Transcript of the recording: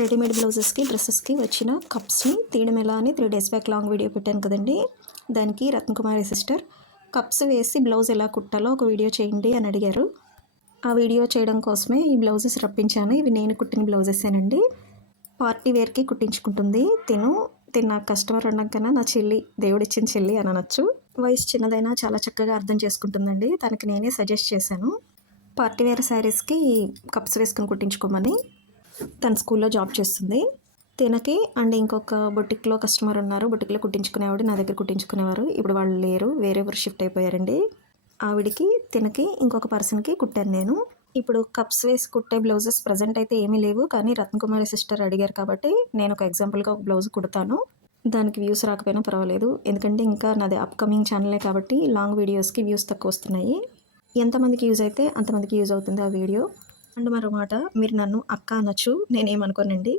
Readymade బ్లౌజెస్కి డ్రెస్సెస్కి వచ్చిన కప్స్ని తీయడం ఎలా అని 3 డేస్ బ్యాక్ లాంగ్ వీడియో పెట్టాను కదండి. దానికి రత్నకుమారి సిస్టర్ కప్స్ వేసి బ్లౌజ్ ఎలా కుట్టాలో ఒక వీడియో చేయండి అని అడిగారు. ఆ వీడియో చేయడం కోసమే ఈ బ్లౌజెస్ రప్పించాను. ఇవి నేను కుట్టిన బ్లౌజెసేనండి. పార్టీ వేర్కి కుట్టించుకుంటుంది తిను నాకు కస్టమర్ అనడం కన్నా నా చెల్లి, దేవుడిచ్చిన చెల్లి అని అనొచ్చు. వయసు చిన్నదైనా చాలా చక్కగా అర్థం చేసుకుంటుందండి. తనకి నేనే సజెస్ట్ చేశాను పార్టీ వేర్ శారీస్కి కప్స్ వేసుకుని కుట్టించుకోమని. తన స్కూల్లో జాబ్ చేస్తుంది. తినకి అండ్ ఇంకొక బొటిక్లో కస్టమర్ ఉన్నారు. బొటిక్లో కుట్టించుకునేవాడు, నా దగ్గర కుట్టించుకునేవారు. ఇప్పుడు వాళ్ళు లేరు, వేరే ఊరు షిఫ్ట్ అయిపోయారండి. ఆవిడికి తినకి ఇంకొక పర్సన్కి కుట్టాను నేను. ఇప్పుడు కప్స్ వేసి కుట్టే బ్లౌజెస్ ప్రజెంట్ అయితే ఏమీ లేవు, కానీ రత్నకుమారి సిస్టర్ అడిగారు కాబట్టి నేను ఒక ఎగ్జాంపుల్గా ఒక బ్లౌజ్ కుడతాను. దానికి వ్యూస్ రాకపోయినా పర్వాలేదు, ఎందుకంటే ఇంకా నాది అప్కమింగ్ ఛానలే కాబట్టి లాంగ్ వీడియోస్కి వ్యూస్ తక్కువ వస్తున్నాయి. ఎంతమందికి యూజ్ అయితే అంతమందికి యూజ్ అవుతుంది ఆ వీడియో. అండ్ మరో మాట, మీరు నన్ను అక్క అనొచ్చు, నేనేమనుకోనండి.